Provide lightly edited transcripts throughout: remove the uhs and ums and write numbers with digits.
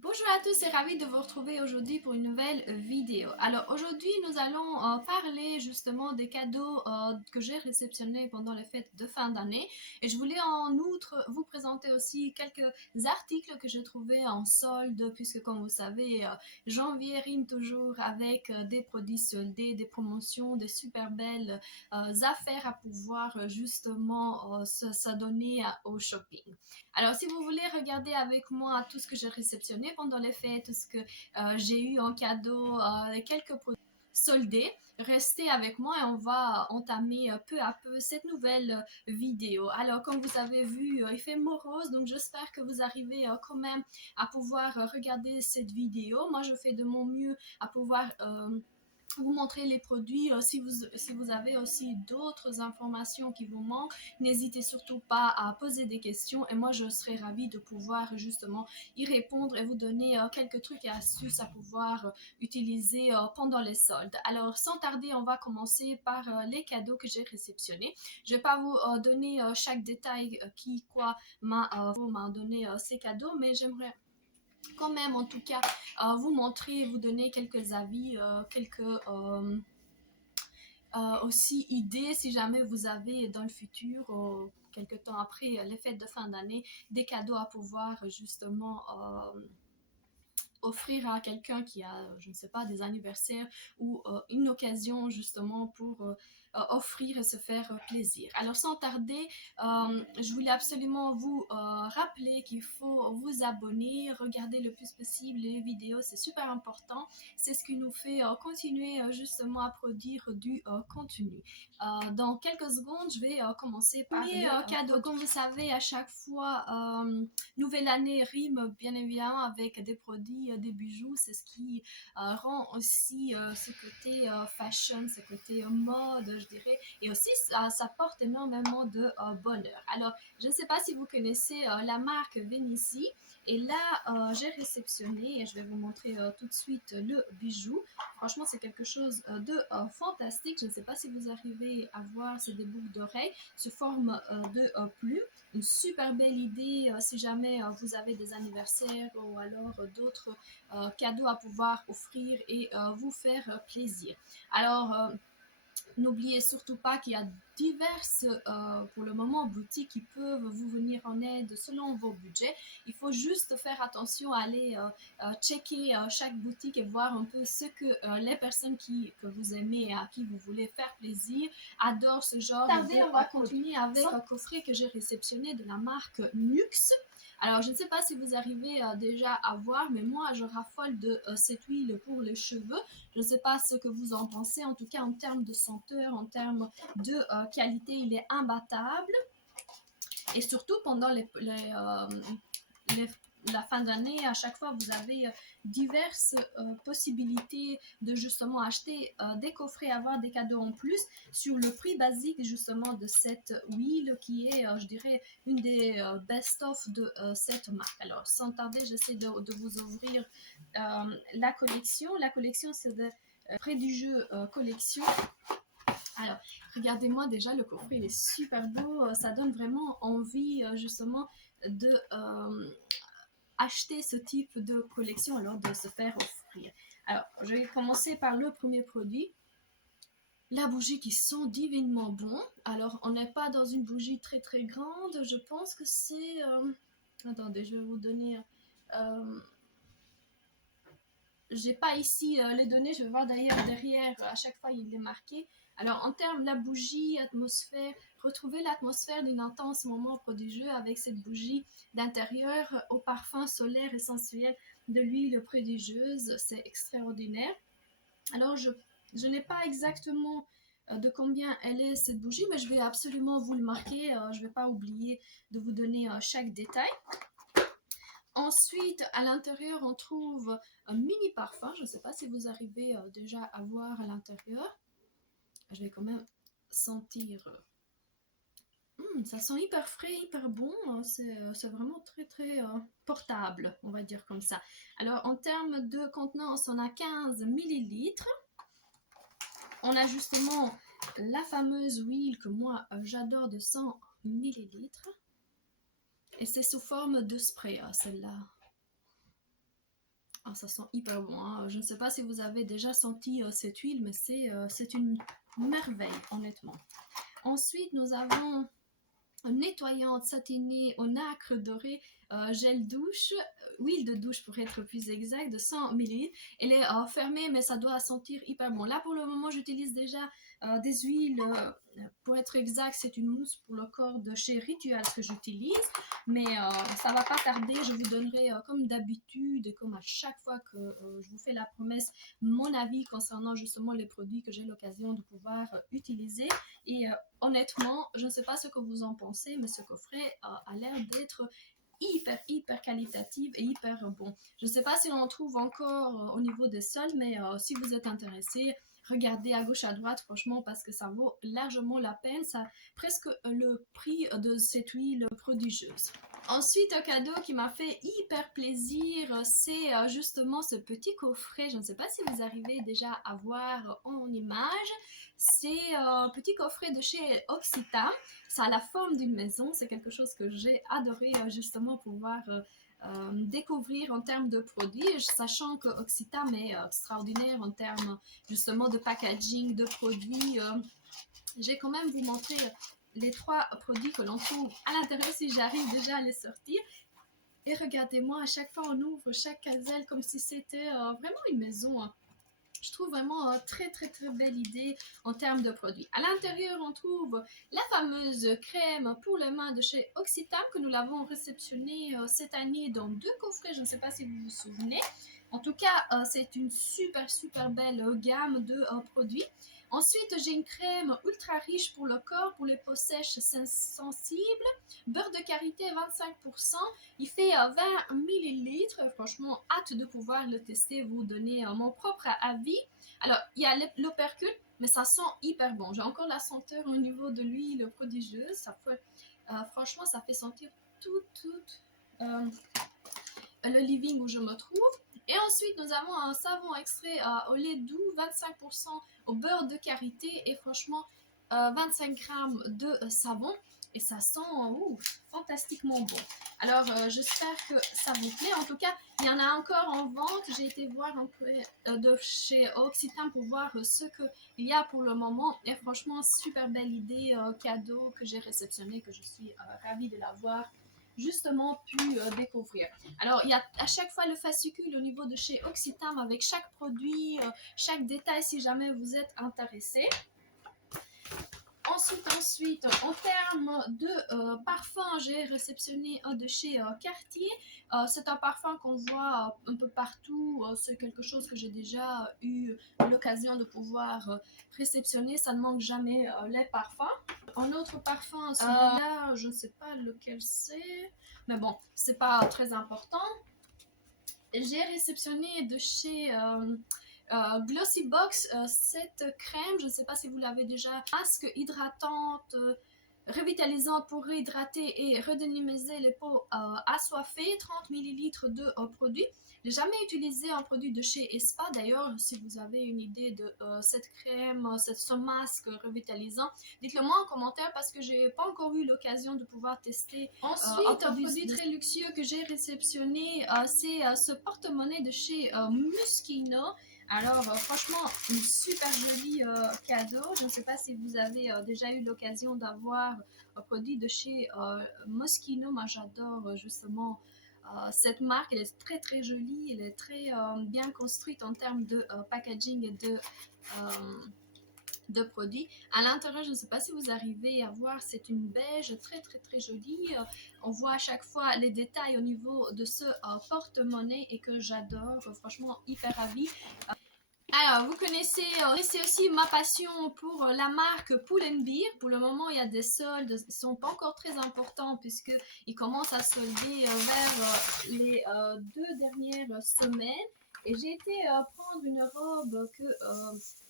Bonjour à tous et ravi de vous retrouver aujourd'hui pour une nouvelle vidéo. Alors aujourd'hui nous allons parler justement des cadeaux que j'ai réceptionnés pendant les fêtes de fin d'année et je voulais en outre vous présenter aussi quelques articles que j'ai trouvés en solde puisque comme vous savez janvier rime toujours avec des produits soldés, des promotions, des super belles affaires à pouvoir justement s'adonner au shopping. Alors, si vous voulez regarder avec moi tout ce que j'ai réceptionné pendant les fêtes, tout ce que j'ai eu en cadeau, quelques produits soldés, restez avec moi et on va entamer peu à peu cette nouvelle vidéo. Alors, comme vous avez vu, il fait morose, donc j'espère que vous arrivez quand même à pouvoir regarder cette vidéo. Moi, je fais de mon mieux à pouvoir vous montrer les produits. Si vous avez aussi d'autres informations qui vous manquent, n'hésitez surtout pas à poser des questions et moi je serai ravie de pouvoir justement y répondre et vous donner quelques trucs et astuces à pouvoir utiliser pendant les soldes. Alors sans tarder, on va commencer par les cadeaux que j'ai réceptionnés. Je ne vais pas vous donner chaque détail qui quoi m'a donné ces cadeaux, mais j'aimerais quand même en tout cas vous montrer et vous donner quelques avis, quelques aussi idées si jamais vous avez dans le futur, quelques temps après les fêtes de fin d'année, des cadeaux à pouvoir justement offrir à quelqu'un qui a, je ne sais pas, des anniversaires ou une occasion justement pour offrir et se faire plaisir. Alors sans tarder, je voulais absolument vous rappeler qu'il faut vous abonner, regarder le plus possible les vidéos, c'est super important. C'est ce qui nous fait continuer justement à produire du contenu. Dans quelques secondes, je vais commencer par les cadeaux. Comme vous savez, à chaque fois, nouvelle année rime bien évidemment avec des produits, des bijoux. C'est ce qui rend aussi ce côté fashion, ce côté mode, je dirais. Et aussi, ça porte énormément de bonheur. Alors, je ne sais pas si vous connaissez la marque Vénicie. Et là, j'ai réceptionné, et je vais vous montrer tout de suite le bijou. Franchement, c'est quelque chose de fantastique. Je ne sais pas si vous arrivez à voir, c'est des boucles d'oreilles sous forme de plumes. Une super belle idée si jamais vous avez des anniversaires ou alors d'autres cadeaux à pouvoir offrir et vous faire plaisir. Alors, n'oubliez surtout pas qu'il y a diverses, pour le moment, boutiques qui peuvent vous venir en aide selon vos budgets. Il faut juste faire attention à aller checker chaque boutique et voir un peu ce que les personnes que vous aimez et à qui vous voulez faire plaisir adorent ce genre de on va continuer avec un coffret que j'ai réceptionné de la marque Nux. Alors, je ne sais pas si vous arrivez déjà à voir, mais moi, je raffole de cette huile pour les cheveux. Je ne sais pas ce que vous en pensez. En tout cas, en termes de senteur, en termes de qualité, il est imbattable. Et surtout, pendant les la fin d'année, à chaque fois, vous avez diverses possibilités de justement acheter des coffrets, avoir des cadeaux en plus sur le prix basique justement de cette huile qui est, je dirais, une des best-of de cette marque. Alors, sans tarder, j'essaie de vous ouvrir la collection. La collection, c'est de près du jeu collection. Alors, regardez-moi déjà, le coffret, il est super beau. Ça donne vraiment envie, justement, de acheter ce type de collection, alors de se faire offrir. Alors, je vais commencer par le premier produit. La bougie qui sent divinement bon. Alors, on n'est pas dans une bougie très très grande. Je pense que c'est... attendez, je vais vous donner... j'ai pas ici les données, je vais voir d'ailleurs derrière, à chaque fois il est marqué. Alors en termes de la bougie, atmosphère, retrouver l'atmosphère d'un intense moment prodigieux avec cette bougie d'intérieur au parfum solaire et sensuel de l'huile prodigieuse, c'est extraordinaire. Alors je n'ai pas exactement de combien elle est cette bougie, mais je vais absolument vous le marquer, je ne vais pas oublier de vous donner chaque détail. Ensuite, à l'intérieur, on trouve un mini parfum. Je ne sais pas si vous arrivez déjà à voir à l'intérieur. Je vais quand même sentir. Ça sent hyper frais, hyper bon. C'est vraiment très très portable, on va dire comme ça. Alors, en termes de contenance, on a 15 millilitres. On a justement la fameuse huile que moi j'adore de 100 millilitres. Et c'est sous forme de spray, celle-là. Ah, ça sent hyper bon, hein. Je ne sais pas si vous avez déjà senti cette huile, mais c'est une merveille, honnêtement. Ensuite, nous avons nettoyante satinée au nacre doré, gel douche, huile de douche pour être plus exact, de 100 ml. Elle est fermée, mais ça doit sentir hyper bon. Là, pour le moment, j'utilise déjà des huiles. Pour être exact, c'est une mousse pour le corps de chez Rituals que j'utilise, mais ça va pas tarder. Je vous donnerai, comme d'habitude, comme à chaque fois que je vous fais la promesse, mon avis concernant justement les produits que j'ai l'occasion de pouvoir utiliser. Et honnêtement, je ne sais pas ce que vous en pensez, mais ce coffret a l'air d'être hyper qualitatif et hyper bon. Je ne sais pas si on en trouve encore au niveau des soldes, mais si vous êtes intéressé, regardez à gauche à droite, franchement, parce que ça vaut largement la peine. Ça a presque le prix de cette huile prodigieuse. Ensuite, un cadeau qui m'a fait hyper plaisir, c'est justement ce petit coffret. Je ne sais pas si vous arrivez déjà à voir en image. C'est un petit coffret de chez Occita. Ça a la forme d'une maison. C'est quelque chose que j'ai adoré justement pouvoir découvrir en termes de produits, sachant que Occita est extraordinaire en termes justement de packaging, de produits. J'ai quand même vous montrer les 3 produits que l'on trouve à l'intérieur si j'arrive déjà à les sortir. Et regardez-moi, à chaque fois on ouvre chaque caselle comme si c'était vraiment une maison. Je trouve vraiment très belle idée en termes de produits. À l'intérieur, on trouve la fameuse crème pour les mains de chez Occitam que nous l'avons réceptionnée cette année dans 2 coffrets. Je ne sais pas si vous vous souvenez. En tout cas, c'est une super belle gamme de produits. Ensuite, j'ai une crème ultra riche pour le corps, pour les peaux sèches sensibles. Beurre de karité 25%. Il fait 20 millilitres. Franchement, hâte de pouvoir le tester, vous donner mon propre avis. Alors, il y a l'opercule, mais ça sent hyper bon. J'ai encore la senteur au niveau de l'huile prodigieuse. Ça fait, franchement, ça fait sentir tout le living où je me trouve. Et ensuite, nous avons un savon extrait au lait doux, 25% au beurre de karité et franchement, 25 grammes de savon. Et ça sent fantastiquement bon. Alors, j'espère que ça vous plaît. En tout cas, il y en a encore en vente. J'ai été voir un peu de chez Occitan pour voir ce qu'il y a pour le moment. Et franchement, super belle idée, cadeau que j'ai réceptionné, que je suis ravie de l'avoir justement pu découvrir. Alors, il y a à chaque fois le fascicule au niveau de chez Occitam avec chaque produit, chaque détail si jamais vous êtes intéressé. Ensuite, en termes de parfum, j'ai réceptionné un de chez Cartier. C'est un parfum qu'on voit un peu partout. C'est quelque chose que j'ai déjà eu l'occasion de pouvoir réceptionner. Ça ne manque jamais les parfums. Un autre parfum, celui-là, je ne sais pas lequel c'est. Mais bon, c'est pas très important. J'ai réceptionné de chez Glossy Box cette crème, je ne sais pas si vous l'avez déjà, masque hydratante, revitalisante pour réhydrater et redynamiser les peaux assoiffées, 30 ml de produit. Je n'ai jamais utilisé un produit de chez Espa, d'ailleurs, si vous avez une idée de cette crème, ce masque revitalisant, dites-le moi en commentaire parce que je n'ai pas encore eu l'occasion de pouvoir tester. Ensuite, un produit très luxueux que j'ai réceptionné, c'est ce porte-monnaie de chez Moschino. Alors, franchement, une super jolie cadeau. Je ne sais pas si vous avez déjà eu l'occasion d'avoir un produit de chez Moschino. Moi, j'adore justement cette marque. Elle est très jolie. Elle est très bien construite en termes de packaging et de produits. À l'intérieur, je ne sais pas si vous arrivez à voir, c'est une beige très jolie. On voit à chaque fois les détails au niveau de ce porte-monnaie et que j'adore. Franchement, hyper ravie. Alors, vous connaissez aussi ma passion pour la marque Pull&Bear. Pour le moment, il y a des soldes, ils ne sont pas encore très importants puisqu'ils commencent à solder vers les 2 dernières semaines. Et j'ai été prendre une robe que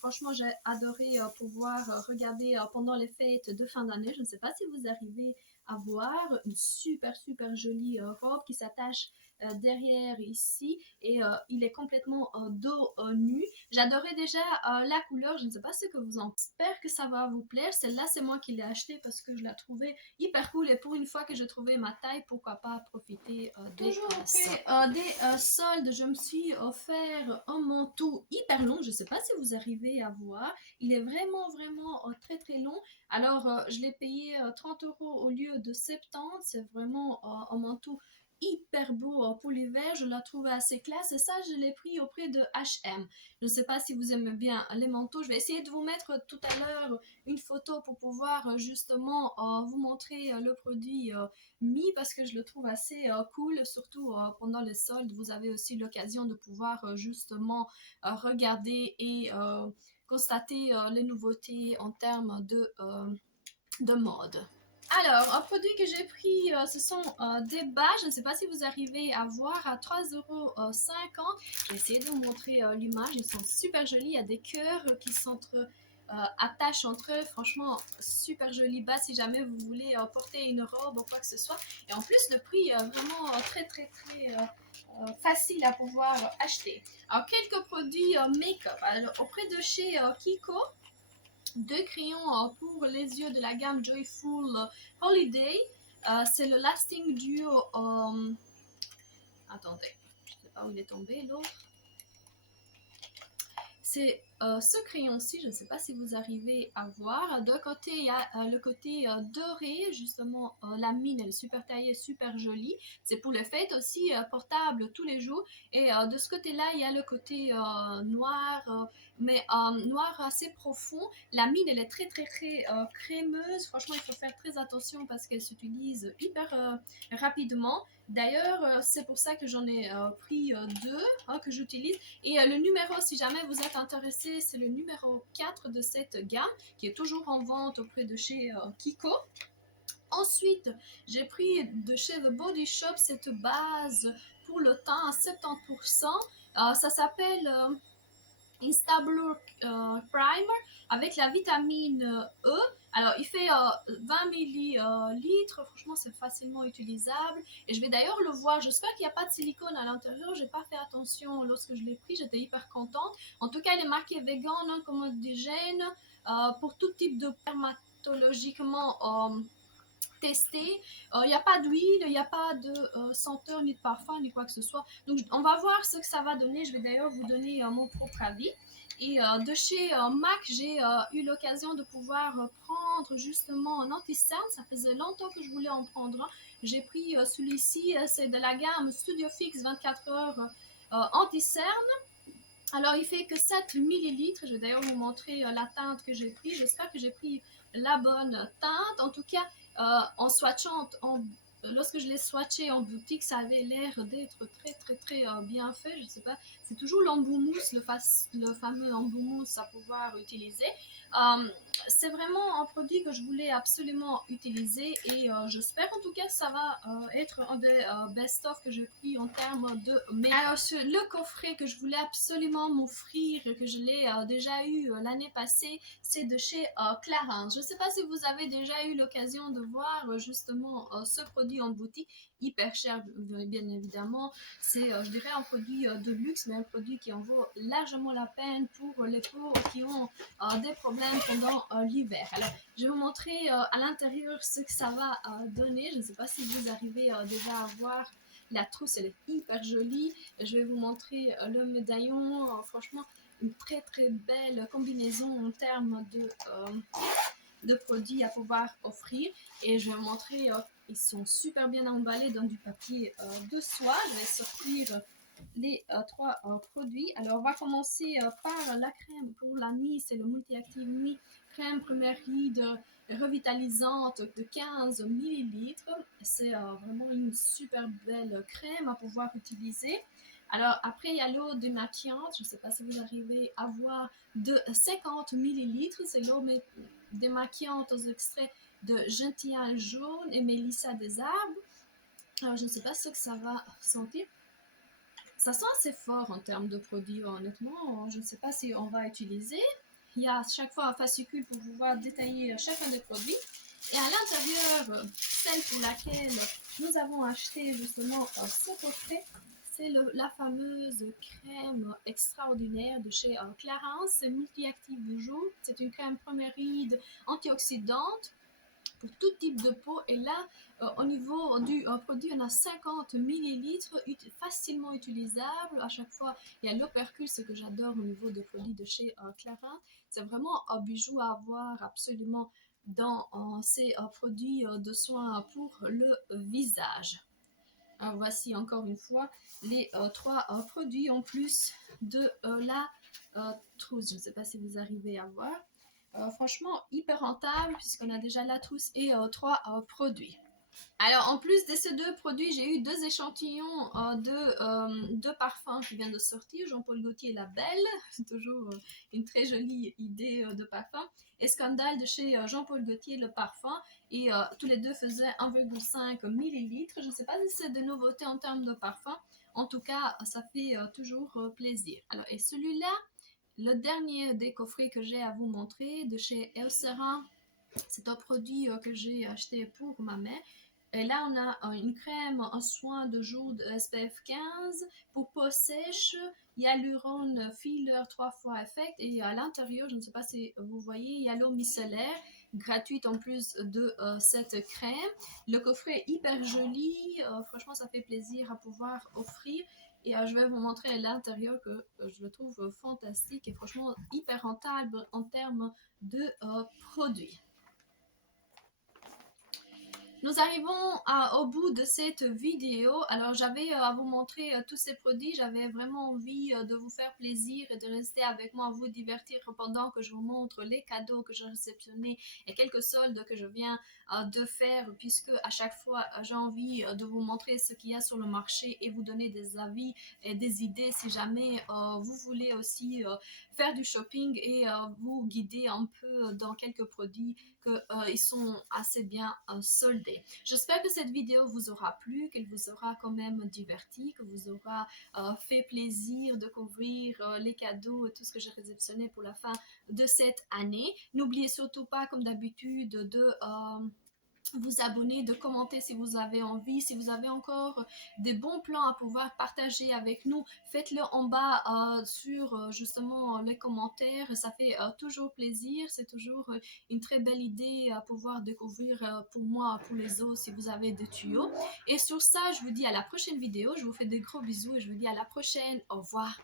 franchement j'ai adoré pouvoir regarder pendant les fêtes de fin d'année. Je ne sais pas si vous arrivez à voir une super jolie robe qui s'attache derrière ici et il est complètement dos nu. J'adorais déjà la couleur, je ne sais pas ce que vous en pensez. J'espère que ça va vous plaire. Celle-là, c'est moi qui l'ai achetée parce que je la trouvais hyper cool et pour une fois que j'ai trouvé ma taille, pourquoi pas profiter toujours des soldes. Je me suis offert un manteau hyper long, je ne sais pas si vous arrivez à voir, il est vraiment très très long. Alors je l'ai payé 30 euros au lieu de 70, c'est vraiment un manteau hyper beau pour l'hiver, je la trouvais assez classe et ça je l'ai pris auprès de H&M. Je ne sais pas si vous aimez bien les manteaux, je vais essayer de vous mettre tout à l'heure une photo pour pouvoir justement vous montrer le produit mis parce que je le trouve assez cool, surtout pendant les soldes. Vous avez aussi l'occasion de pouvoir justement regarder et constater les nouveautés en termes de mode. Alors, un produit que j'ai pris, ce sont des bas. Je ne sais pas si vous arrivez à voir à 3,50 €. Je vais essayer de vous montrer l'image. Ils sont super jolis. Il y a des cœurs qui s'attachent entre eux. Franchement, super jolis bas si jamais vous voulez porter une robe ou quoi que ce soit. Et en plus, le prix est vraiment très facile à pouvoir acheter. Alors, quelques produits make-up. Auprès de chez Kiko, 2 crayons pour les yeux de la gamme Joyful Holiday. C'est le Lasting Duo. Attendez, je ne sais pas où il est tombé l'autre. C'est ce crayon-ci, je ne sais pas si vous arrivez à voir. D'un côté, il y a le côté doré, justement, la mine, elle est super taillée, super jolie. C'est pour les fêtes aussi, portable tous les jours. Et de ce côté-là, il y a le côté noir, mais noir assez profond. La mine, elle est très crémeuse. Franchement, il faut faire très attention parce qu'elle s'utilise hyper rapidement. D'ailleurs, c'est pour ça que j'en ai pris deux que j'utilise. Et le numéro, si jamais vous êtes intéressé, c'est le numéro 4 de cette gamme qui est toujours en vente auprès de chez Kiko. Ensuite, j'ai pris de chez The Body Shop cette base pour le teint à 70%. Ça s'appelle Instablur Primer avec la vitamine E. Alors, il fait 20 millilitres. Franchement, c'est facilement utilisable. Et je vais d'ailleurs le voir. J'espère qu'il n'y a pas de silicone à l'intérieur. J'ai pas fait attention lorsque je l'ai pris. J'étais hyper contente. En tout cas, il est marqué vegan, non commodogène pour tout type de dermatologiquement testé. Il n'y a pas d'huile, il n'y a pas de senteur, ni de parfum, ni quoi que ce soit. Donc, on va voir ce que ça va donner. Je vais d'ailleurs vous donner mon propre avis. Et de chez MAC, j'ai eu l'occasion de pouvoir prendre justement un anti-cerne. Ça faisait longtemps que je voulais en prendre un. J'ai pris celui-ci, c'est de la gamme Studio Fix 24 heures anti-cerne. Alors, il fait que 7 millilitres. Je vais d'ailleurs vous montrer la teinte que j'ai pris. J'espère que j'ai pris la bonne teinte. En tout cas, en swatchant, lorsque je l'ai swatché en boutique, ça avait l'air d'être très bien fait. Je sais pas, c'est toujours l'embout-mousse, le fameux embout-mousse à pouvoir utiliser. C'est vraiment un produit que je voulais absolument utiliser et j'espère en tout cas que ça va être un des best-of que j'ai pris en termes de make-up. Alors le coffret que je voulais absolument m'offrir, que je l'ai déjà eu l'année passée, c'est de chez Clarins. Je ne sais pas si vous avez déjà eu l'occasion de voir justement ce produit en boutique, hyper cher bien évidemment. C'est je dirais un produit de luxe, mais un produit qui en vaut largement la peine pour les peaux qui ont des problèmes pendant l'hiver. Alors, je vais vous montrer à l'intérieur ce que ça va donner. Je ne sais pas si vous arrivez déjà à voir. La trousse, elle est hyper jolie. Je vais vous montrer le médaillon. Franchement, une très belle combinaison en termes de produits à pouvoir offrir. Et je vais vous montrer, ils sont super bien emballés dans du papier de soie. Je vais sortir les trois produits. Alors, on va commencer par la crème pour la nuit. C'est le Multi-Active Nuit crème première ride revitalisante de 15 millilitres. C'est vraiment une super belle crème à pouvoir utiliser. Alors, après, il y a l'eau démaquillante. Je ne sais pas si vous arrivez à voir de 50 millilitres. C'est l'eau démaquillante aux extraits de gentillage jaune et mélissa des arbres. Alors, je ne sais pas ce que ça va sentir. Ça sent assez fort en termes de produits, honnêtement. Je ne sais pas si on va utiliser. Il y a à chaque fois un fascicule pour pouvoir détailler chacun des produits. Et à l'intérieur, celle pour laquelle nous avons acheté justement ce coffret. C'est la fameuse crème extraordinaire de chez Clarins, multi-active du jour. C'est une crème première ride antioxydante pour tout type de peau. Et là, au niveau du produit, on a 50 millilitres facilement utilisables. À chaque fois, il y a l'opercule, ce que j'adore au niveau des produits de chez Clarins. C'est vraiment un bijou à avoir absolument dans ces produits de soins pour le visage. Voici encore une fois les trois produits en plus de la trousse. Je ne sais pas si vous arrivez à voir. Franchement, hyper rentable puisqu'on a déjà la trousse et trois produits. Alors, en plus de ces deux produits, j'ai eu deux échantillons de parfums qui viennent de sortir. Jean-Paul Gaultier La Belle, c'est toujours une très jolie idée de parfum. Et Scandale de chez Jean-Paul Gaultier Le Parfum. Et tous les deux faisaient 1,5 millilitres. Je ne sais pas si c'est de nouveauté en termes de parfum. En tout cas, ça fait toujours plaisir. Alors, et celui-là, le dernier des coffrets que j'ai à vous montrer de chez Eucerin, c'est un produit que j'ai acheté pour ma mère. Et là, on a une crème, un soin de jour de SPF 15 pour peau sèche, hyalurone filler 3 fois effect. Et à l'intérieur, je ne sais pas si vous voyez, il y a l'eau micellaire gratuite en plus de cette crème. Le coffret est hyper joli. Franchement, ça fait plaisir à pouvoir offrir. Et je vais vous montrer l'intérieur que je le trouve fantastique et franchement hyper rentable en termes de produits. Nous arrivons au bout de cette vidéo. Alors j'avais à vous montrer tous ces produits. J'avais vraiment envie de vous faire plaisir et de rester avec moi, vous divertir pendant que je vous montre les cadeaux que j'ai réceptionnés et quelques soldes que je viens de faire, puisque à chaque fois j'ai envie de vous montrer ce qu'il y a sur le marché et vous donner des avis et des idées si jamais vous voulez aussi faire du shopping et vous guider un peu dans quelques produits qu'ils sont assez bien soldés. J'espère que cette vidéo vous aura plu, qu'elle vous aura quand même diverti, que vous aura fait plaisir de découvrir les cadeaux et tout ce que j'ai réceptionné pour la fin de cette année. N'oubliez surtout pas, comme d'habitude, de vous abonner, de commenter si vous avez envie. Si vous avez encore des bons plans à pouvoir partager avec nous, faites-le en bas sur justement les commentaires. Ça fait toujours plaisir. C'est toujours une très belle idée à pouvoir découvrir pour moi, pour les autres, si vous avez des tuyaux. Et sur ça, je vous dis à la prochaine vidéo. Je vous fais des gros bisous et je vous dis à la prochaine. Au revoir.